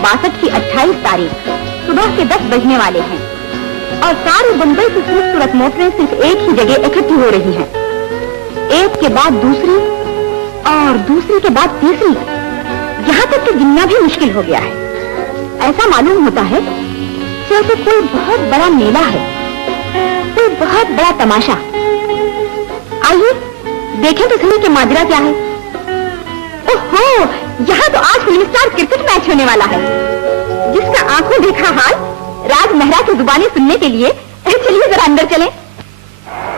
1962 की 28 तारीख सुबह के 10 बजने वाले हैं और सारी बंबई की खूबसूरत मोटरें सिर्फ एक ही जगह इकट्ठी हो रही हैं। एक के बाद दूसरी और दूसरी के बाद तीसरी, यहाँ तक कि गिनना भी मुश्किल हो गया है। ऐसा मालूम होता है जैसे कोई बहुत बड़ा मेला है, कोई बहुत बड़ा तमाशा। आइए देखें तो सही कि माजरा क्या है। ओहो, यहाँ तो आज फिल्म स्टार क्रिकेट मैच होने वाला है, जिसका आंखों देखा हाल राज मेहरा की जुबानी सुनने के लिए चलिए जरा अंदर चलें।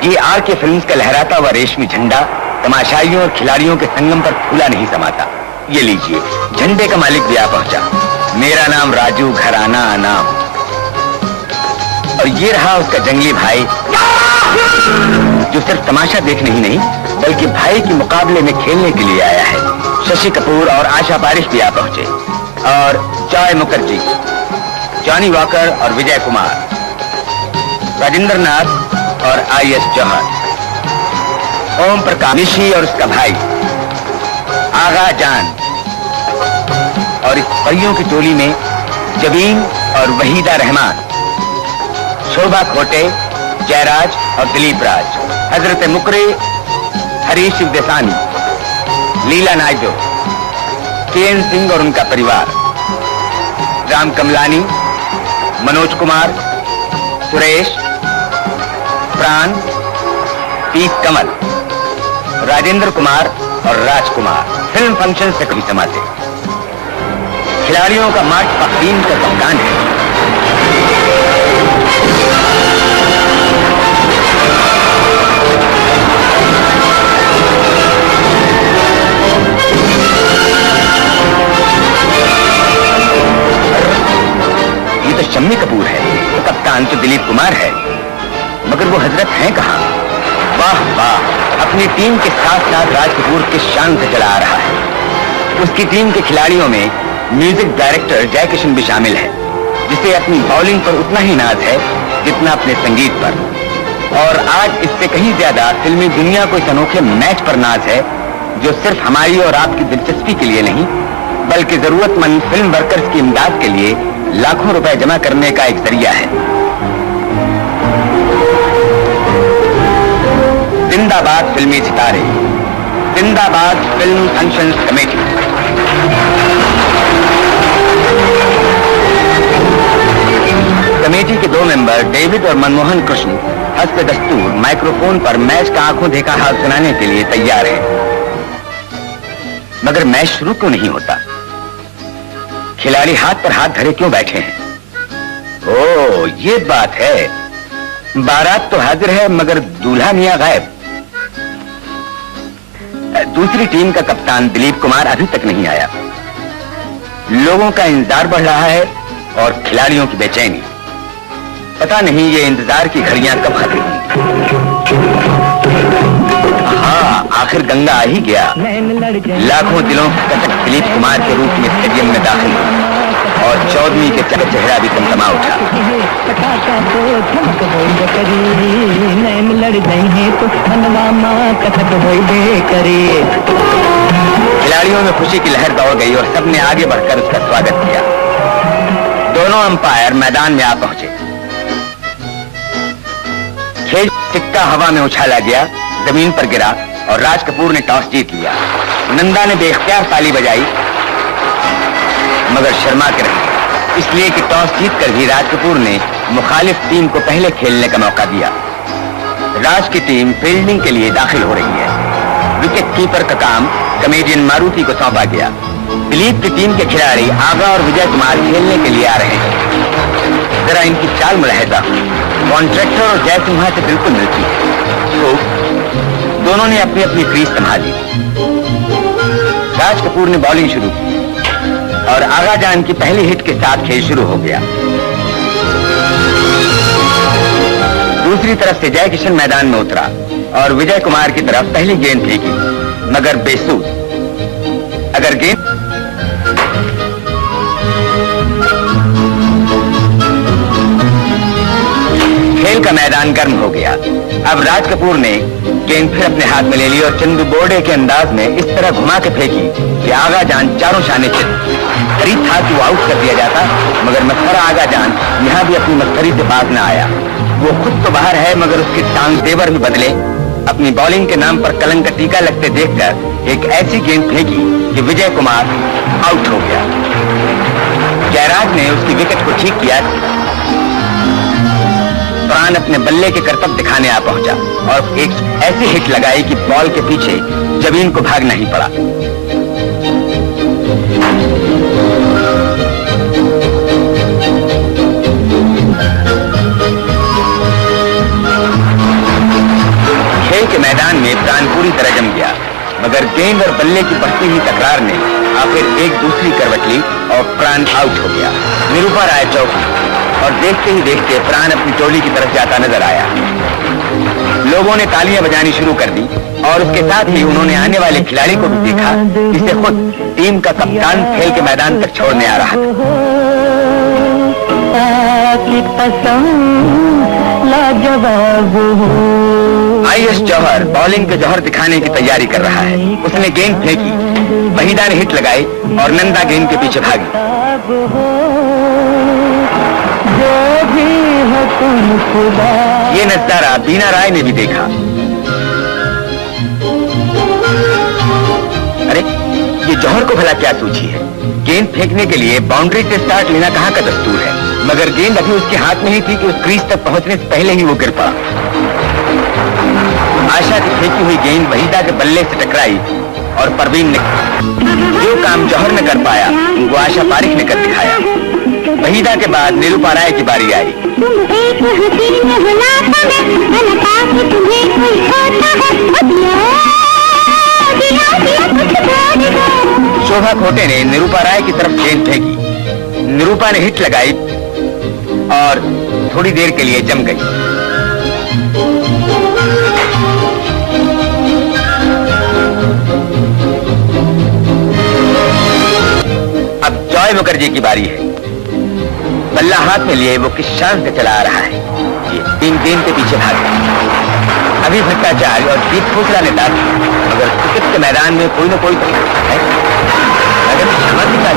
ये आर के फिल्म्स का लहराता हुआ रेशमी झंडा तमाशाइयों और खिलाड़ियों के संगम पर फूला नहीं समाता। ये लीजिए, झंडे का मालिक भी आ पहुंचा। मेरा नाम राजू, घर आना नाम। और ये रहा उसका जंगली भाई, जो सिर्फ तमाशा देखने ही नहीं बल्कि भाई के मुकाबले में खेलने के लिए आया है। शशि कपूर और आशा पारिश भी आ पहुंचे, और जॉय मुखर्जी, जॉनी वॉकर और विजय कुमार, राजेंद्र नाथ और IS जौहर, ओम प्रकाश, निशी और उसका भाई आगा जान, और इस परियों की टोली में जबीन और वहीदा रहमान, शोभा खोटे, जयराज और दिलीप राज, हजरत मुकरे, हरीश शिवदेसानी, लीला नायडू, KN सिंह और उनका परिवार, राम कमलानी, मनोज कुमार, सुरेश, प्राण, पीस कमल, राजेंद्र कुमार और राजकुमार। फिल्म फंक्शन से कभी समाते। खिलाड़ियों का मार्च तकदीम का कप्तान है। ये तो शम्मी कपूर है, तो कप्तान तो दिलीप कुमार है, मगर वो हजरत हैं कहाँ? वाह वाह, अपनी टीम के साथ साथ राज कपूर किस शान से चला आ रहा है। उसकी टीम के खिलाड़ियों में म्यूजिक डायरेक्टर जय किशन भी शामिल है, जिसे अपनी बॉलिंग पर उतना ही नाज है जितना अपने संगीत पर। और आज इससे कहीं ज्यादा फिल्मी दुनिया को इस अनोखे मैच पर नाज है, जो सिर्फ हमारी और आपकी दिलचस्पी के लिए नहीं बल्कि जरूरतमंद फिल्म वर्कर्स की इमदाद के लिए लाखों रुपए जमा करने का एक जरिया है। जिंदाबाद फिल्मी सितारे, जिंदाबाद फिल्म फंक्शन कमेटी। कमेटी के 2 मेंबर डेविड और मनमोहन कृष्ण हस्ते दस्तूर माइक्रोफोन पर मैच का आंखों देखा हाल सुनाने के लिए तैयार हैं। मगर मैच शुरू क्यों नहीं होता? खिलाड़ी हाथ पर हाथ धरे क्यों बैठे हैं? ओह, ये बात है। बारात तो हाजिर है मगर दूल्हा मियां गायब। दूसरी टीम का कप्तान दिलीप कुमार अभी तक नहीं आया। लोगों का इंतजार बढ़ रहा है और खिलाड़ियों की बेचैनी। पता नहीं ये इंतजार की घड़ियां कब खत्म होंगी। हाँ, आखिर गंगा आ ही गया। लाखों दिलों की कसक दिलीप कुमार के रूप में स्टेडियम में दाखिल हुई और चौधरी के चेहरा भी तमतमा उठा। खिलाड़ियों में खुशी की लहर दौड़ गई और सबने आगे बढ़कर उसका स्वागत किया। दोनों अंपायर मैदान में आ पहुंचे। खेल सिक्का हवा में उछाला गया, जमीन पर गिरा और राज कपूर ने टॉस जीत लिया। नंदा ने बेख्तियार ताली बजाई मगर शर्मा के रहे, इसलिए कि टॉस जीतकर भी राज कपूर ने मुखालिफ टीम को पहले खेलने का मौका दिया। राज की टीम फील्डिंग के लिए दाखिल हो रही है। विकेट कीपर का काम कमेडियन मारुति को सौंपा गया। दिलीप की टीम के खिलाड़ी आगा और विजय कुमार खेलने के लिए आ रहे हैं। जरा इनकी चाल मुलाहिजा कॉन्ट्रैक्टर और जय सिन्हा से बिल्कुल मिलती है। तो दोनों ने अपनी अपनी क्रीज संभाली। राज कपूर ने बॉलिंग शुरू की और आगा जान की पहली हिट के साथ खेल शुरू हो गया। दूसरी तरफ से जय किशन मैदान में उतरा और विजय कुमार की तरफ पहली गेंद फेंकी मगर बेसूद। अगर गेंद खेल का मैदान गर्म हो गया। अब राज कपूर ने गेंद फिर अपने हाथ में ले ली और चंदू बोर्डे के अंदाज में इस तरह घुमा के फेंकी कि आगा जान चारों शाने चित। करीब था कि वो आउट कर दिया जाता, मगर मस्खरा आगा जान यहाँ भी अपनी मस्खरी से बाज न आया। वो खुद तो बाहर है, मगर उसके टांग तेवर भी बदले। अपनी बॉलिंग के नाम पर कलंक का टीका लगते देखकर एक ऐसी गेंद फेंकी कि विजय कुमार आउट हो गया। जयराज ने उसकी विकेट को ठीक किया। प्राण अपने बल्ले के करतब दिखाने आ पहुंचा और एक ऐसी हिट लगाई कि बॉल के पीछे जमीन को भागना ही पड़ा। खेल के मैदान में प्राण पूरी तरह जम गया, मगर गेंद और बल्ले की बढ़ती हुई तकरार ने आखिर एक दूसरी करवट ली और प्राण आउट हो गया। निरूपा राय चौकी और देखते ही देखते प्राण अपनी टोली की तरफ जाता नजर आया। लोगों ने तालियां बजानी शुरू कर दी और उसके साथ ही उन्होंने आने वाले खिलाड़ी को भी देखा, जिसे खुद टीम का कप्तान खेल के मैदान तक छोड़ने आ रहा था। आईएस जौहर बॉलिंग के जौहर दिखाने की तैयारी कर रहा है। उसने गेंद फेंकी, वहीदा ने हिट लगाई और नंदा गेंद के पीछे भागी। ये नजारा बीना राय ने भी देखा। अरे ये जौहर को भला क्या सूझी है? गेंद फेंकने के लिए बाउंड्री से स्टार्ट लेना कहाँ का दस्तूर है, मगर गेंद अभी उसके हाथ में ही थी कि उस क्रीज तक पहुंचने से पहले ही वो गिर पड़ा। आशा की फेंकी हुई गेंद वहीदा के बल्ले से टकराई और परवीन ने जो काम जौहर ने कर पाया वो आशा पारिक ने कर दिखाया। वहीदा के बाद निरूपा राय की बारी आई। शोभा खोटे ने निरूपा राय की तरफ गेंद फेंकी। निरूपा ने हिट लगाई और थोड़ी देर के लिए जम गई। अब जॉय मुखर्जी की बारी है। बल्ला हाथ में लिए वो किस शान से चला आ रहा है। ये तीन गेंद के पीछे भागा। अभी भट्टाचार्य और दीप खोसला ने दाद, मगर क्रिकेट के मैदान में कोई न कोई तो है। अगर क्षमा की बात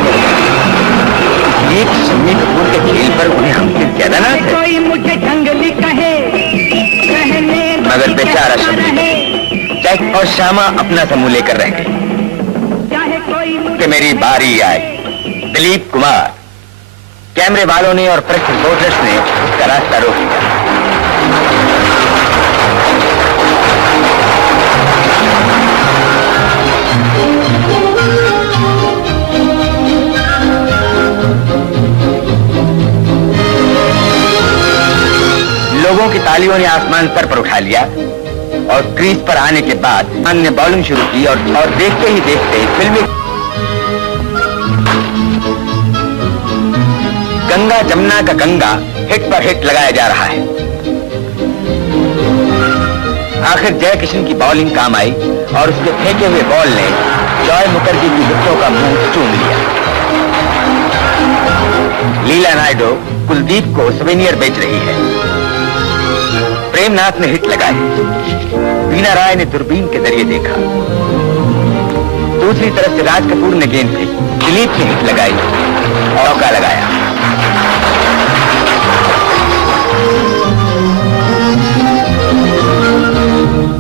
इसलिए शम्मी कपूर के खेल पर उन्हें हमसे ज्यादा ना है। कोई मुझे जंगली कहे, मगर बेचारा शम्मी जैक और श्यामा अपना समूह लेकर रह गए कि मेरी बारी आई। दिलीप कुमार, कैमरे वालों ने और प्रेस रिपोर्टर्स ने उसका रास्ता रोक दिया। लोगों की तालियों ने आसमान सर पर उठा लिया और क्रीज पर आने के बाद खान ने बॉलिंग शुरू की और देखते ही देखते फिल्मी गंगा जमुना का गंगा हिट पर हिट लगाया जा रहा है। आखिर जय किशन की बॉलिंग काम आई और उसके फेंके हुए बॉल ने जॉय मुखर्जी की विकेटों का मुंह चूम लिया। लीला नायडू कुलदीप को सवेनियर बेच रही है। प्रेमनाथ ने हिट लगाई। बीना राय ने दूरबीन के जरिए देखा। दूसरी तरफ से राज कपूर ने गेंद फेंकी। दिलीप ने हिट लगाई और चौका लगाया।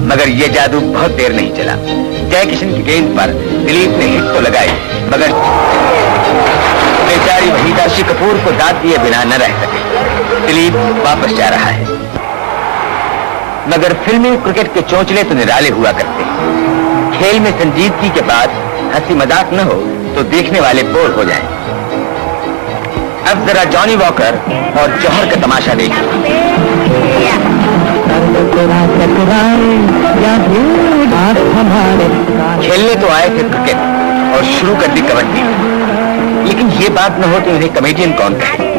मगर यह जादू बहुत देर नहीं चला। जय किशन की गेंद पर दिलीप ने हिट तो लगाई, मगर बेचारी वहीदा ऋषि कपूर को दाद दिए बिना न रह सके। दिलीप वापस जा रहा है। मगर फिल्मी क्रिकेट के चौंचले तो निराले हुआ करते। खेल में संजीदगी के बाद हंसी मजाक न हो तो देखने वाले बोर हो जाएं। अब जरा जॉनी वॉकर और जौहर का तमाशा देखिए। खेलने तो आए थे क्रिकेट और शुरू कर दी कबड्डी, लेकिन ये बात न हो कि उन्हें कमेडियन कौन कहे।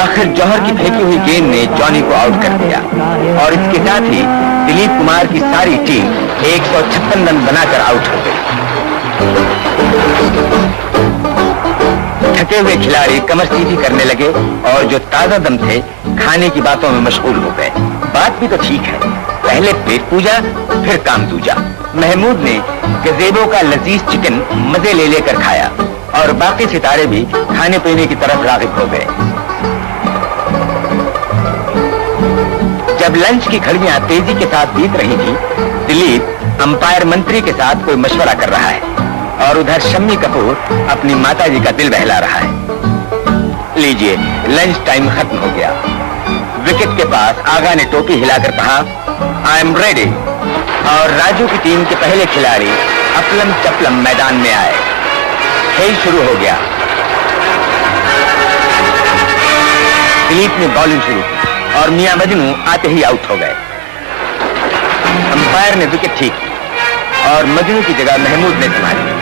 आखिर जौहर की फेंकी हुई गेंद ने जॉनी को आउट कर दिया और इसके साथ ही दिलीप कुमार की सारी टीम 156 रन बनाकर आउट हो गई। थके हुए खिलाड़ी कमर सीधी करने लगे और जो ताजा दम थे खाने की बातों में मशगूल हो गए। बात भी तो ठीक है, पहले पेट पूजा फिर काम दूजा। महमूद ने गजेबो का लजीज चिकन मजे ले लेकर खाया और बाकी सितारे भी खाने पीने की तरफ राग़िब हो गए। जब लंच की घड़ियां तेजी के साथ बीत रही थी, दिलीप अंपायर मंत्री के साथ कोई मशवरा कर रहा है और उधर शम्मी कपूर अपनी माताजी का दिल बहला रहा है। लीजिए, लंच टाइम खत्म हो गया। विकेट के पास आगा ने टोपी हिलाकर कहा, आई एम रेडी। और राजू की टीम के पहले खिलाड़ी अपलम चपलम मैदान में आए। खेल शुरू हो गया। दिलीप ने बॉलिंग शुरू की और मियां मजनू आते ही आउट हो गए। अंपायर ने विकेट ठीक की और मजनू की जगह महमूद ने संभाली।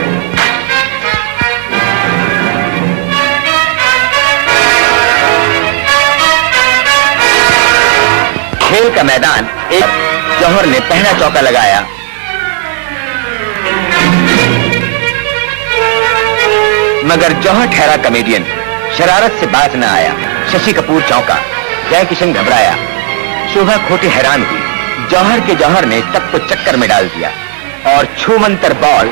खेल का मैदान एक जौहर ने पहला चौका लगाया। मगर जौहर ठहरा कॉमेडियन, शरारत से बाज न आया। शशि कपूर चौंका, जय किशन घबराया, शोभा खोटी हैरान हुई। जौहर ने सबको चक्कर में डाल दिया और छूमंतर बॉल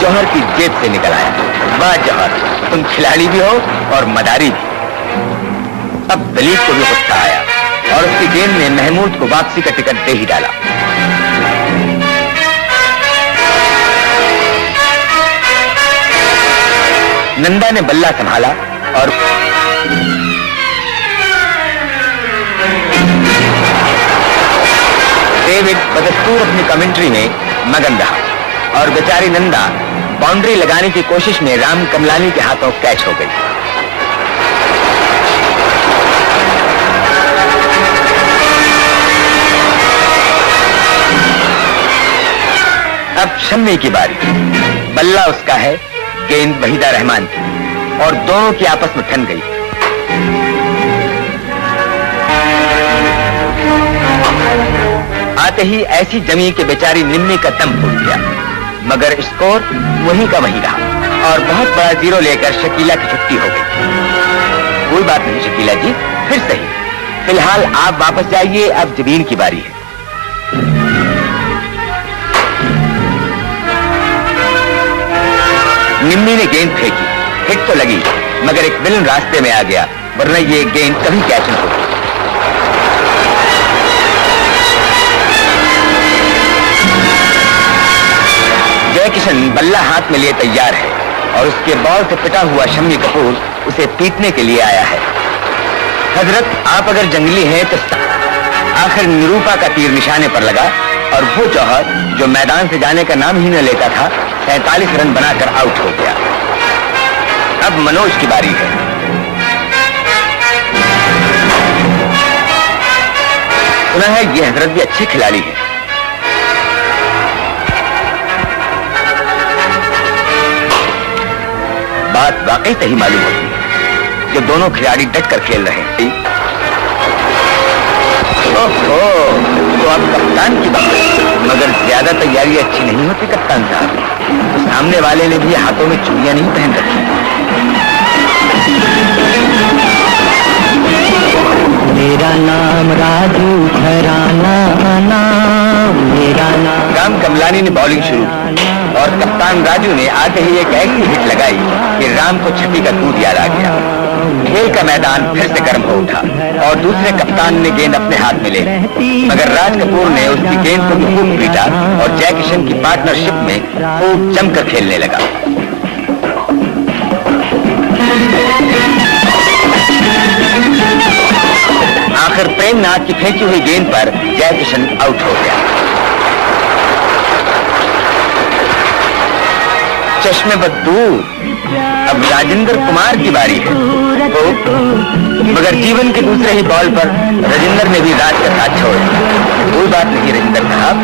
जौहर की जेब से निकल आया। वाह जौहर, तुम खिलाड़ी भी हो और मदारी भी। अब दिलीप को भी गुस्सा आया और उसकी गेंद ने महमूद को वापसी का टिकट दे ही डाला। नंदा ने बल्ला संभाला और डेविड बदस्तूर अपनी कमेंट्री में मगन रहा और बेचारी नंदा बाउंड्री लगाने की कोशिश में राम कमलानी के हाथों कैच हो गई। अब शम्मी की बारी। बल्ला उसका है, गेंद वहीदा रहमान की और दोनों की आपस में ठन गई। आते ही ऐसी जमी कि बेचारी निम्मी का दम फूट गया। मगर स्कोर वहीं का वहीं रहा और बहुत बड़ा जीरो लेकर शकीला की छुट्टी हो गई। कोई बात नहीं शकीला जी, फिर सही। फिलहाल आप वापस जाइए, अब जबीन की बारी है। निम्मी ने गेंद फेंकी, हिट तो लगी मगर एक विलन रास्ते में आ गया, वरना ये गेंद कभी कैच न होती। जय किशन बल्ला हाथ में लिए तैयार है और उसके बॉल से पिटा हुआ शम्मी कपूर उसे पीटने के लिए आया है। हजरत, आप अगर जंगली हैं तो आखिर निरूपा का तीर निशाने पर लगा और वो जौहर जो मैदान से जाने का नाम ही न लेता था 47 रन बनाकर आउट हो गया। अब मनोज की बारी है। सुना है ये हजरत भी अच्छे खिलाड़ी हैं। बात वाकई सही मालूम होती है जो दोनों खिलाड़ी डट कर खेल रहे हैं। ओहो, तो अब कप्तान की बात है। मगर ज्यादा तैयारी अच्छी नहीं होती कप्तान साहब। तो सामने वाले ने भी हाथों में चूड़ियां नहीं पहन रखी। मेरा नाम राजू घराना, मेरा नाम। राम कमलानी ने बॉलिंग शुरू की और कप्तान राजू ने आते ही एक ऐसी हिट लगाई कि राम को छठी का दूध याद आ गया। खेल का मैदान फिर से गर्म हो उठा और दूसरे कप्तान ने गेंद अपने हाथ में ले, मगर राज कपूर ने उसकी गेंद को भी खूब पीटा और जय किशन की पार्टनरशिप में खूब जमकर खेलने लगा। आखिर प्रेमनाथ की फेंकी हुई गेंद पर जय किशन आउट हो गया। चश्मे बदूर। अब राजेंद्र कुमार की बारी है। तो मगर जीवन के दूसरे ही बॉल पर राजेंद्र ने भी राज का साथ छोड़ दिया। कोई बात नहीं राजेंद्र साहब,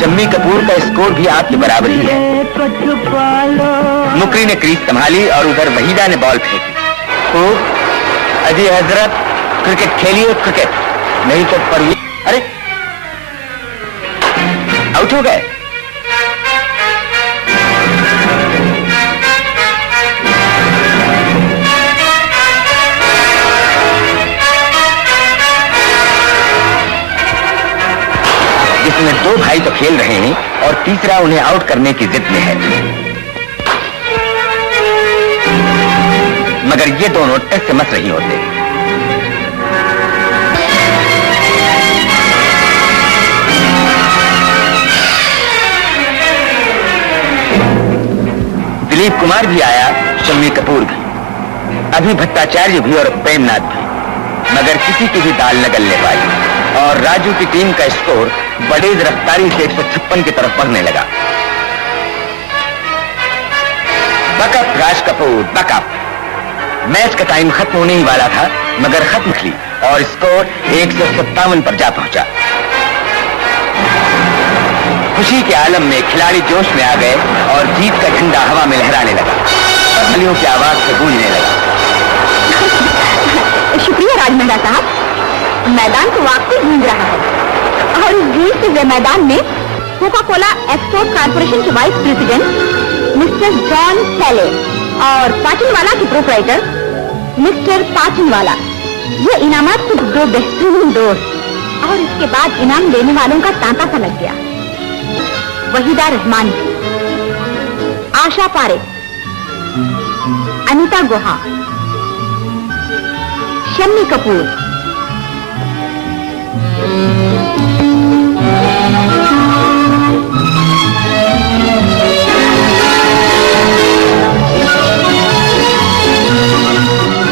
शम्मी कपूर का स्कोर भी आपके बराबर ही है। मुकरी ने क्रीज संभाली और उधर वहीदा ने बॉल फेंकी। तो अजी हजरत, क्रिकेट खेलिए क्रिकेट, नहीं तो परवीन। अरे आउट हो गए। जिसमें दो भाई तो खेल रहे हैं और तीसरा उन्हें आउट करने की जिद में है। मगर ये दोनों टस से मस नहीं होते। दिलीप कुमार भी आया, शम्मी कपूर भी, अभी भट्टाचार्य भी और प्रेमनाथ भी, मगर किसी की भी दाल न गलने पाई और राजू की टीम का स्कोर बड़ी रफ्तारी से 156 की तरफ बढ़ने लगा। Backup Raj Kapoor, backup. Match का टाइम खत्म होने ही वाला था, मगर खत्म निकली और स्कोर 157 पर जा पहुंचा। खुशी के आलम में खिलाड़ी जोश में आ गए और जीत का झंडा हवा में लहराने लगा, तालियों की आवाज से गूंजने लगा। शुक्रिया राज मेहरा साहब, मैदान तो वाकई गूंज रहा है और इस गूंजते हुए मैदान में कोका कोला एक्सपोर्ट कारपोरेशन के वाइस प्रेसिडेंट मिस्टर जॉन सेले और पाचनवाला के प्रोप्राइटर मिस्टर पाचनवाला, ये इनामात कुछ दो बेहतरीन दोस्त और इसके बाद इनाम लेने वालों का तांता सा लग गया। वहीदा रहमानी, आशा पारेख, अनीता गुहा, शम्मी कपूर,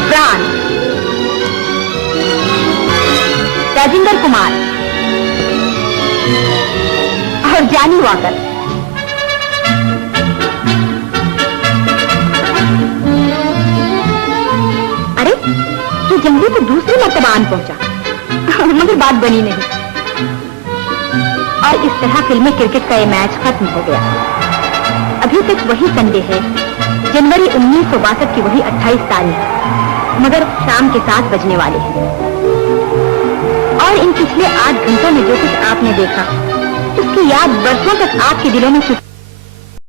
प्राण, राजेंद्र कुमार और जानी वाकर। अरे ये जंगली तो दूसरी मर्तबा आन पहुंचा मगर बात बनी नहीं और इस तरह फिल्मी क्रिकेट का ये मैच खत्म हो गया। अभी तक वही संडे है, जनवरी 1962 की वही 28 तारीख, मगर शाम के 7 बजने वाले हैं और इन पिछले 8 घंटों में जो कुछ आपने देखा उसकी याद वर्षों तक आपके दिलों में